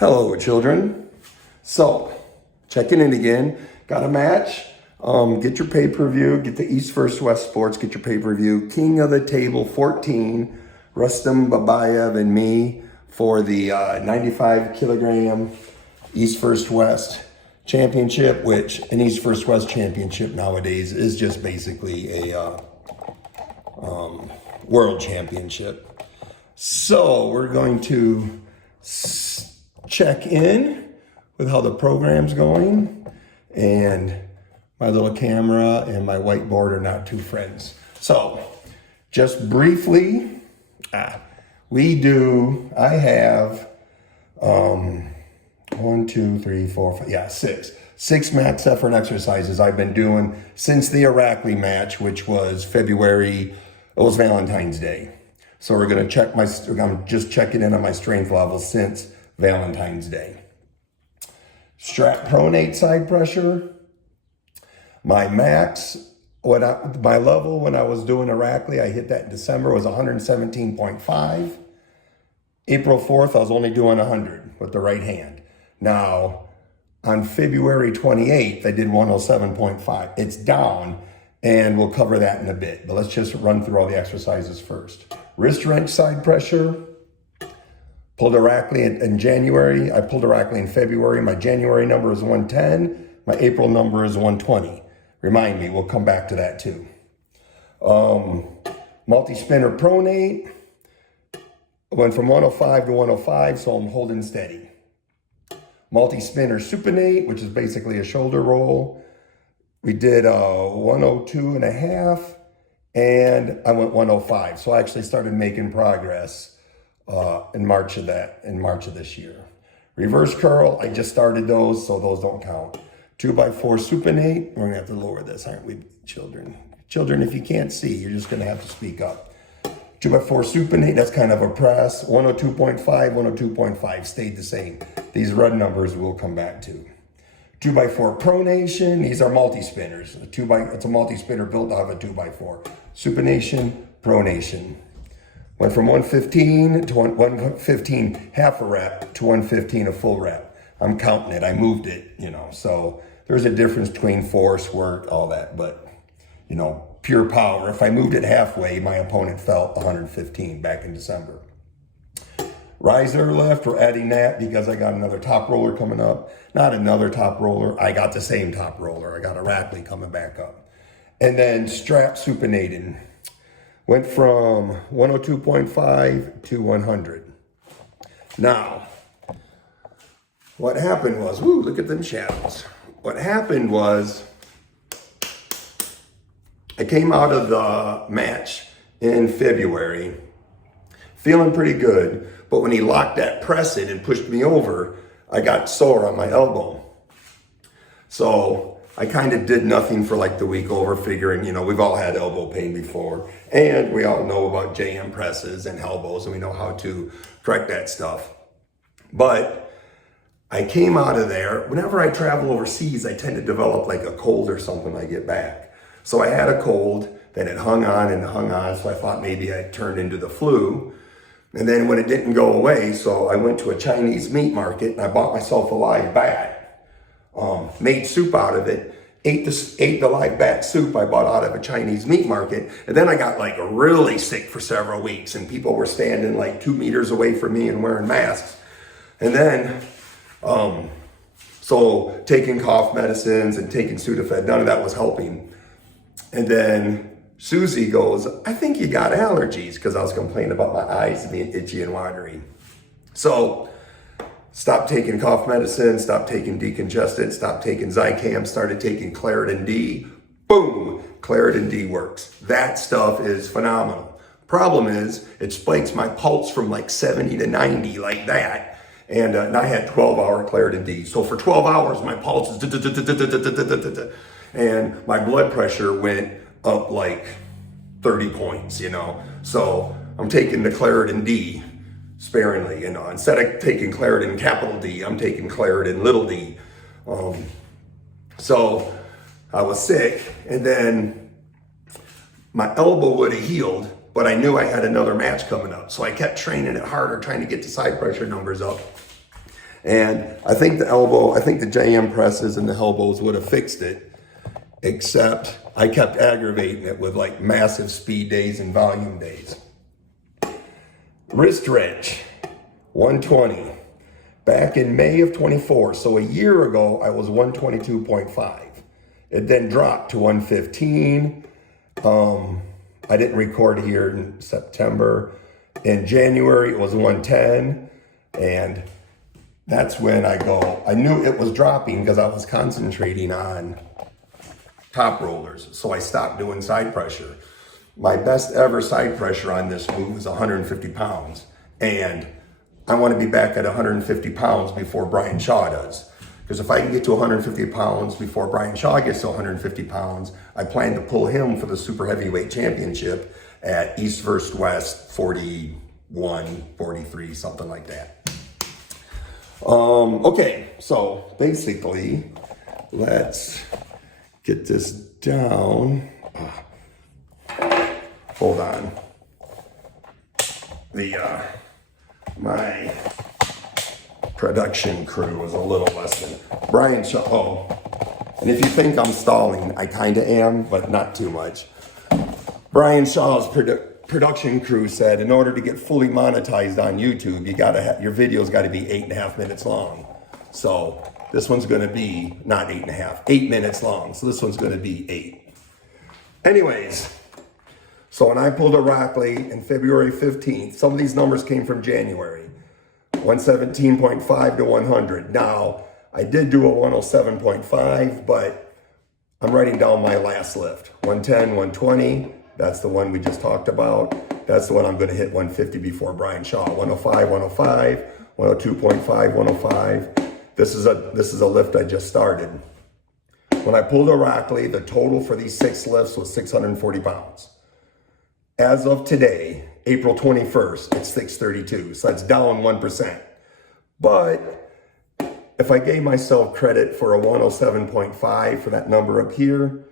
Hello, children. So, checking in again. Got a match. Get your pay-per-view. Get the East vs. West Sports. Get your pay-per-view. King of the Table 14. Rustam Babayev and me for the 95 kilogram East vs. West championship, which an East vs. West championship nowadays is just basically a world championship. So we're going to check in with how the program's going, and my little camera and my whiteboard are not two friends. So just briefly, I have 6 max effort exercises I've been doing since the Irakli match, which was February. It was Valentine's Day. So we're going to check I'm just checking in on my strength levels since Valentine's Day. Strap pronate side pressure. My max, my level when I was doing Irakli, I hit that in December, was 117.5. April 4th, I was only doing 100 with the right hand. Now, on February 28th, I did 107.5. It's down, and we'll cover that in a bit. But let's just run through all the exercises first. Wrist wrench side pressure. Pulled Irakli in January. I pulled Irakli in February. My January number is 110. My April number is 120. Remind me, we'll come back to that too. Multi-spinner pronate. I went from 105 to 105, so I'm holding steady. Multi-spinner supinate, which is basically a shoulder roll. We did 102 and a half, and I went 105. So I actually started making progress in March of this year. Reverse curl, I just started those, so those don't count. 2x4 supinate, we're gonna have to lower this, aren't we, children? Children, if you can't see, you're just gonna have to speak up. 2x4 supinate, that's kind of a press. 102.5, 102.5, stayed the same. These red numbers we'll come back to. 2x4 pronation, these are multi-spinners. It's a multi-spinner built out of a 2x4. Supination, pronation. Went from 115 to 115 half a rep to 115 a full rep. I'm counting it, I moved it, so there's a difference between force, work, all that, but, pure power. If I moved it halfway, my opponent felt 115 back in December. Riser left, we're adding that because I got another top roller coming up. Not another top roller, I got the same top roller. I got Irakli coming back up. And then strap supinating. Went from 102.5 to 100. Now, what happened was, look at them shadows. What happened was, I came out of the match in February feeling pretty good, but when he locked that press in and pushed me over, I got sore on my elbow. So I kind of did nothing for like the week over, figuring, we've all had elbow pain before, and we all know about JM presses and elbows, and we know how to correct that stuff. But I came out of there. Whenever I travel overseas, I tend to develop like a cold or something when I get back. So I had a cold that had hung on and hung on, so I thought maybe I turned into the flu. And then when it didn't go away, so I went to a Chinese meat market and I bought myself a live bat, made soup out of it, ate the live bat soup I bought out of a Chinese meat market, and then I got like really sick for several weeks, and people were standing like 2 meters away from me and wearing masks. And then, so taking cough medicines and taking Sudafed, none of that was helping. And then Susie goes, I think you got allergies, because I was complaining about my eyes being itchy and watery. So stopped taking cough medicine, stopped taking decongestant, stopped taking Zicam, started taking Claritin D. Boom, Claritin D works. That stuff is phenomenal. Problem is, it spikes my pulse from like 70 to 90 like that. And I had 12-hour Claritin D. So for 12 hours, my pulse is and my blood pressure went up like 30 points, So I'm taking the Claritin D sparingly, Instead of taking Claritin capital D, I'm taking Claritin little d. So I was sick, and then my elbow would have healed, but I knew I had another match coming up. So I kept training it harder, trying to get the side pressure numbers up. And I think the JM presses and the elbows would have fixed it, except I kept aggravating it with like massive speed days and volume days. Wrist wrench, 120. Back in May of 24, so a year ago, I was 122.5. It then dropped to 115. I didn't record here in September. In January, it was 110. And that's when I knew it was dropping because I was concentrating on top rollers. So I stopped doing side pressure. My best ever side pressure on this move is 150 pounds. And I want to be back at 150 pounds before Brian Shaw does. Because if I can get to 150 pounds before Brian Shaw gets to 150 pounds, I plan to pull him for the super heavyweight championship at East versus West 41, 43, something like that. Okay, so basically, let's get this down. Hold on. My production crew was a little less than Brian Shaw. Oh, and if you think I'm stalling, I kind of am, but not too much. Brian Shaw's production crew said, in order to get fully monetized on YouTube, your video's got to be 8.5 minutes long. So this one's going to be not 8.5, 8 minutes long. So this one's going to be 8. Anyways. So when I pulled a Rockley in February 15th, some of these numbers came from January, 117.5 to 100. Now, I did do a 107.5, but I'm writing down my last lift. 110, 120, that's the one we just talked about. That's the one I'm going to hit 150 before Brian Shaw. 105, 105, 102.5, 105. This is a lift I just started. When I pulled a Rockley, the total for these 6 lifts was 640 pounds. As of today, April 21st, it's 632, so that's down 1%. But if I gave myself credit for a 107.5 for that number up here,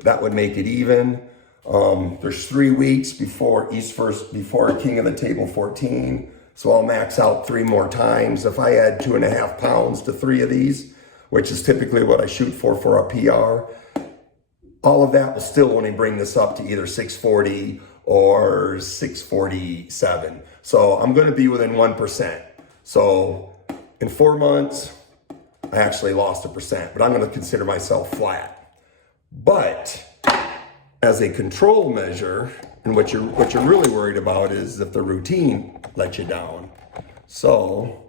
that would make it even. There's 3 weeks before King of the Table 14, so I'll max out 3 more times. If I add 2.5 pounds to 3 of these, which is typically what I shoot for a PR, all of that will still only bring this up to either 640 or 647. So I'm going to be within 1%. So in 4 months, I actually lost 1%, but I'm going to consider myself flat. But as a control measure, and what you're really worried about is if the routine lets you down. So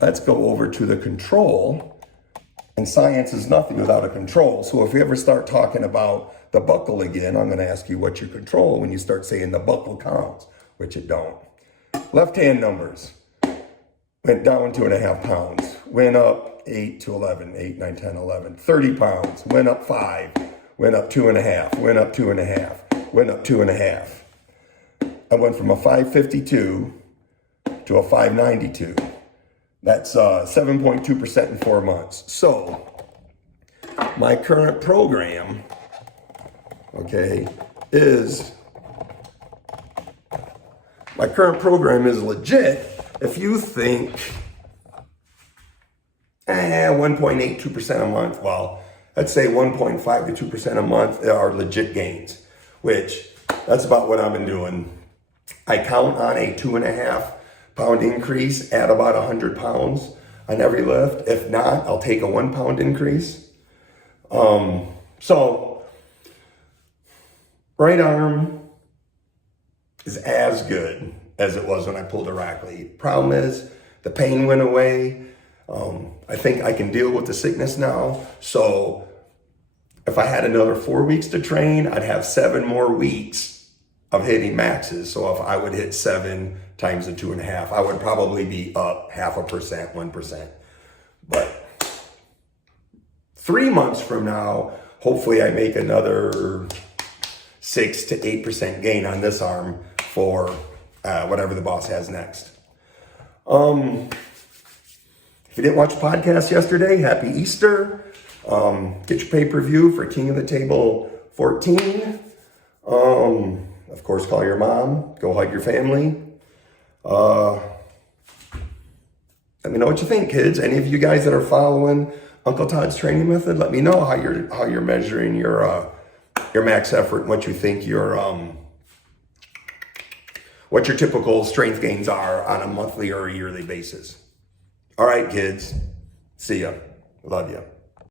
let's go over to the control. And science is nothing without a control. So if we ever start talking about the buckle again, I'm going to ask you what's your control when you start saying the buckle counts, which it don't. Left hand numbers went down 2.5 pounds, went up 8 to 11, 8, 9, 10, 11, 30 pounds, went up 5, went up 2.5, went up 2.5, went up 2.5. I went from a 552 to a 592. That's 7.2% in 4 months. So my current program, okay, is legit if you think 1.82% a month. Well, let's say 1.5 to 2% a month are legit gains, which that's about what I've been doing. I count on a 2.5 pound increase at about 100 pounds on every lift. If not, I'll take a 1 pound increase. So right arm is as good as it was when I pulled a Rockley. Problem is the pain went away. I think I can deal with the sickness now. So if I had another 4 weeks to train, I'd have 7 more weeks of hitting maxes. So if I would hit 7 times the 2.5, I would probably be up 0.5%, 1%. But 3 months from now, hopefully I make another 6 to 8% gain on this arm for whatever the boss has next. If you didn't watch the podcast yesterday, happy Easter. Get your pay-per-view for King of the Table 14. Of course, call your mom. Go hug your family. And Let me know what you think, kids. Any of you guys that are following Uncle Todd's training method, let me know how you're measuring your max effort and what you think what your typical strength gains are on a monthly or a yearly basis. All right, kids. See ya. Love ya.